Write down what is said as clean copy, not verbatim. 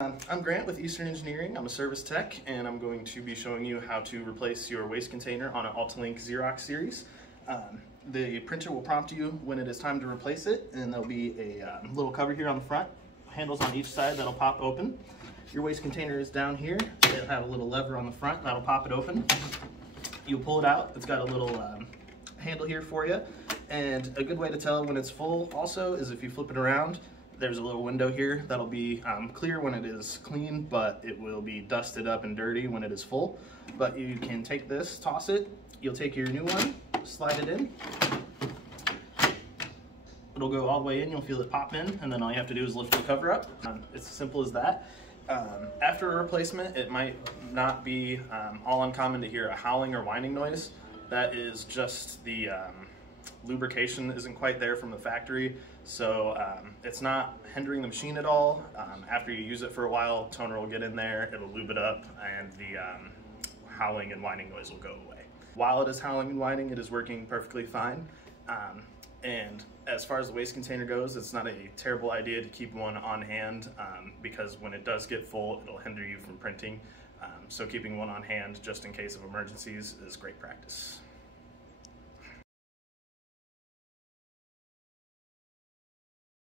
I'm Grant with Eastern Engineering. I'm a service tech, and I'm going to be showing you how to replace your waste container on an Altalink Xerox series. The printer will prompt you when it is time to replace it, and there'll be a little cover here on the front, handles on each side that'll pop open. Your waste container is down here. It'll have a little lever on the front that'll pop it open. You'll pull it out. It's got a little handle here for you, and a good way to tell when it's full also is if you flip it around. There's a little window here that'll be clear when it is clean, but it will be dusted up and dirty when it is full. But you can take this, toss it, you'll take your new one, slide it in. It'll go all the way in, you'll feel it pop in, and then all you have to do is lift the cover up. It's as simple as that. After a replacement, it might not be all uncommon to hear a howling or whining noise. That is just the lubrication isn't quite there from the factory, so it's not hindering the machine at all. After you use it for a while, toner will get in there, it'll lube it up, and the howling and whining noise will go away. While it is howling and whining, it is working perfectly fine. And as far as the waste container goes, it's not a terrible idea to keep one on hand because when it does get full, it'll hinder you from printing. So keeping one on hand just in case of emergencies is great practice.